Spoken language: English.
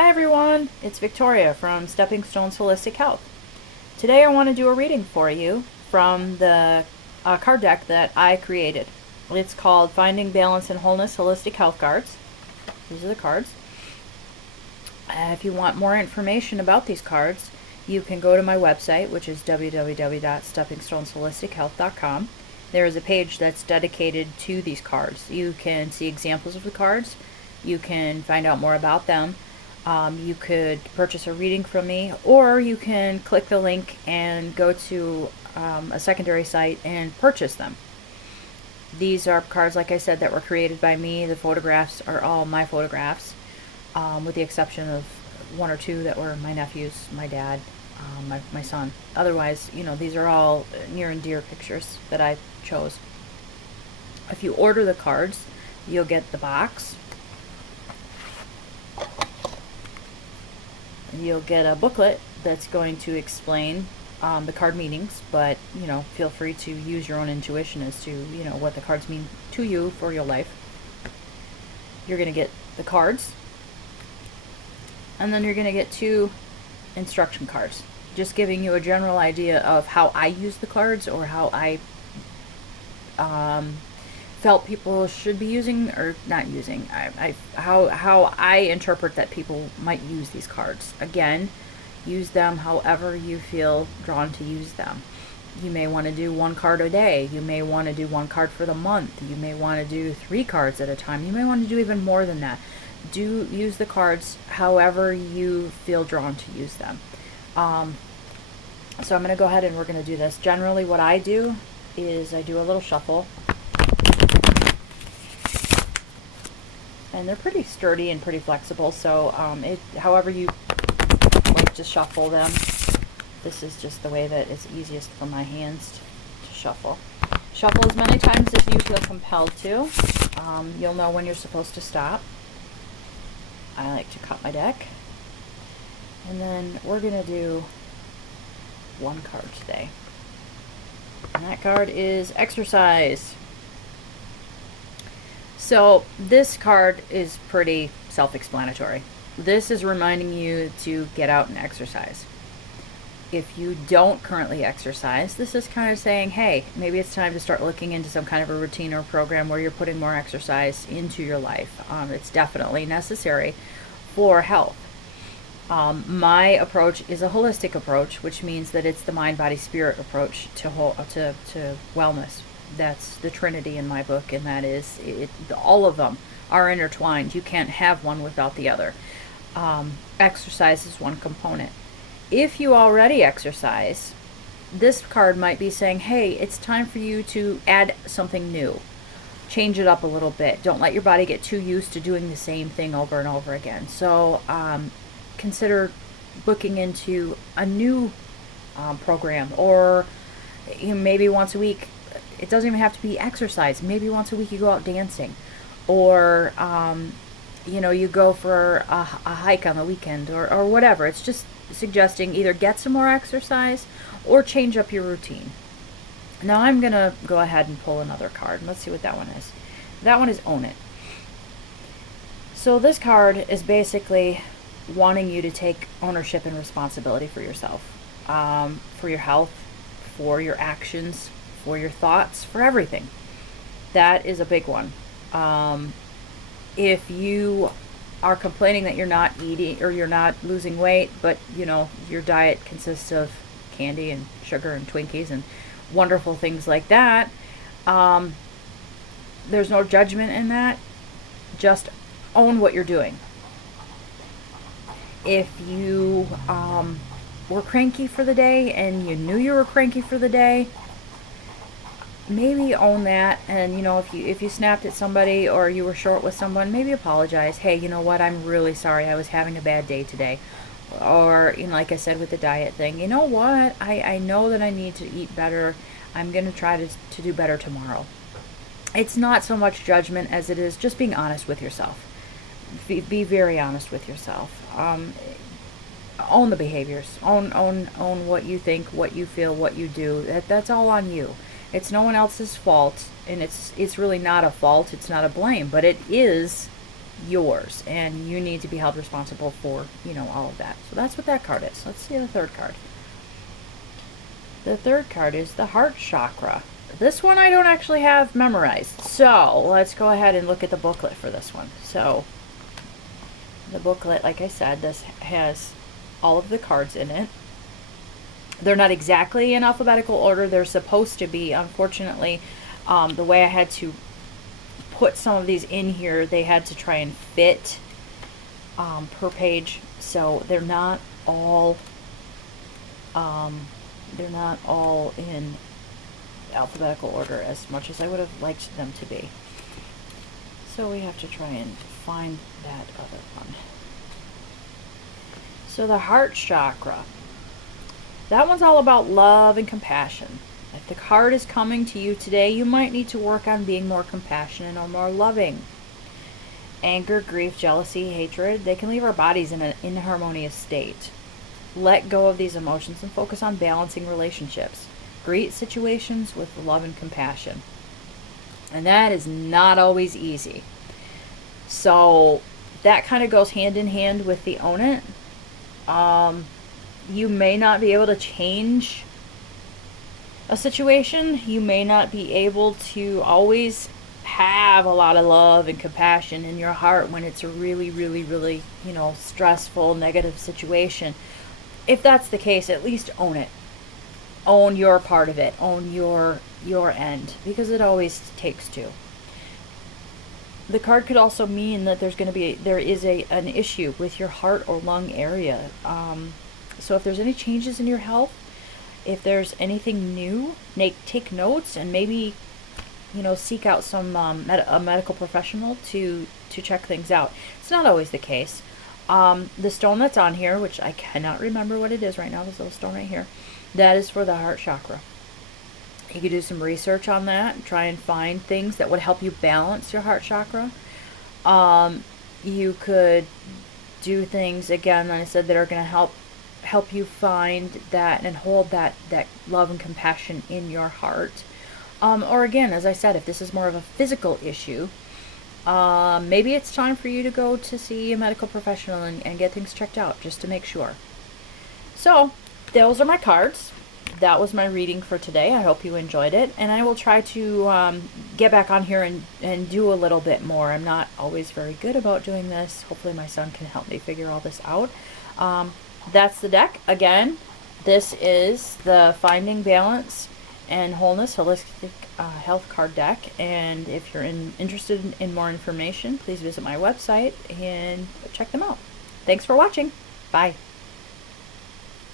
Hi everyone, it's Victoria from Stepping Stones Holistic Health. Today I want to do a reading for you from the card deck that I created. It's called Finding Balance and Wholeness Holistic Health Cards. These are the cards. If you want more information about these cards, you can go to my website, which is www.steppingstonesHolisticHealth.com. There is a page that's dedicated to these cards. You can see examples of the cards. You can find out more about them. You could purchase a reading from me, or you can click the link and go to a secondary site and purchase them. These are cards, like I said, that were created by me. The photographs are all my photographs, with the exception of one or two that were my nephews, my dad, my son. Otherwise, these are all near and dear pictures that I chose. If you order the cards, you'll get the box. You'll get a booklet that's going to explain the card meanings, but feel free to use your own intuition as to what the cards mean to you for your life. You're going to get the cards, and then you're going to get 2 instruction cards, just giving you a general idea of how I use the cards, or how I felt people should be using or not using. How I interpret that people might use these cards. Again, use them however you feel drawn to use them. You may want to do 1 card a day. You may want to do 1 card for the month. You may want to do 3 cards at a time. You may want to do even more than that. Use the cards however you feel drawn to use them. So I'm going to go ahead and we're going to do this. Generally what I do is I do a little shuffle. And they're pretty sturdy and pretty flexible, so however you like to shuffle them, this is just the way that it's easiest for my hands to shuffle. Shuffle as many times as you feel compelled to. You'll know when you're supposed to stop. I like to cut my deck. And then we're going to do 1 card today. And that card is Exercise. So this card is pretty self-explanatory. This is reminding you to get out and exercise. If you don't currently exercise, this is kind of saying, hey, maybe it's time to start looking into some kind of a routine or program where you're putting more exercise into your life. It's definitely necessary for health. My approach is a holistic approach, which means that it's the mind, body, spirit approach to wellness. That's the Trinity in my book, and that is all of them are intertwined. You can't have one without the other. Exercise is one component. If you already exercise, this card might be saying, hey, it's time for you to add something new. Change it up a little bit. Don't let your body get too used to doing the same thing over and over again. So consider booking into a new program, or maybe once a week. It doesn't even have to be exercise. Maybe once a week you go out dancing, or you go for a hike on the weekend, or whatever. It's just suggesting either get some more exercise or change up your routine. Now I'm gonna go ahead and pull another card. Let's see what that one is. That one is Own It. So this card is basically wanting you to take ownership and responsibility for yourself, for your health, for your actions, for your thoughts, for everything. That is a big one. If you are complaining that you're not eating or you're not losing weight, but your diet consists of candy and sugar and Twinkies and wonderful things like that, there's no judgment in that. Just own what you're doing. If you were cranky for the day and you knew you were cranky for the day, maybe own that. And if you snapped at somebody or you were short with someone, maybe apologize. Hey, you know what, I'm really sorry, I was having a bad day today. Or like I said with the diet thing, you know what, I know that I need to eat better. I'm going to try to do better tomorrow. It's not so much judgment as it is just being honest with yourself. Be very honest with yourself. Own the behaviors. Own what you think, what you feel, what you do. That's all on you. It's no one else's fault, and it's really not a fault. It's not a blame, but it is yours, and you need to be held responsible for, all of that. So that's what that card is. Let's see the third card. The third card is the heart chakra. This one I don't actually have memorized. So let's go ahead and look at the booklet for this one. So the booklet, like I said, this has all of the cards in it. They're not exactly in alphabetical order. They're supposed to be. Unfortunately, the way I had to put some of these in here, they had to try and fit per page. So they're not all in alphabetical order as much as I would have liked them to be. So we have to try and find that other one. So the heart chakra. That one's all about love and compassion. If the card is coming to you today, you might need to work on being more compassionate or more loving. Anger, grief, jealousy, hatred, they can leave our bodies in an inharmonious state. Let go of these emotions and focus on balancing relationships. Greet situations with love and compassion. And that is not always easy. So that kind of goes hand in hand with the own it. You may not be able to change a situation. You may not be able to always have a lot of love and compassion in your heart when it's a really, really, really, stressful, negative situation. If that's the case, at least own it. Own your part of it. Own your end, because it always takes two. The card could also mean that there is an issue with your heart or lung area. So if there's any changes in your health, if there's anything new, take notes and maybe, seek out some a medical professional to check things out. It's not always the case. The stone that's on here, which I cannot remember what it is right now, this little stone right here, that is for the heart chakra. You could do some research on that and try and find things that would help you balance your heart chakra. You could do things, again, like I said, that are going to help you find that and hold that love and compassion in your heart. Or again, as I said, if this is more of a physical issue, maybe it's time for you to go to see a medical professional and get things checked out just to make sure. So those are my cards. That was my reading for today. I hope you enjoyed it, and I will try to get back on here and do a little bit more. I'm not always very good about doing this. Hopefully my son can help me figure all this out. That's the deck. Again, this is the Finding Balance and Wholeness Holistic Health Card deck, and if you're interested in more information, please visit my website and check them out. Thanks for watching. Bye.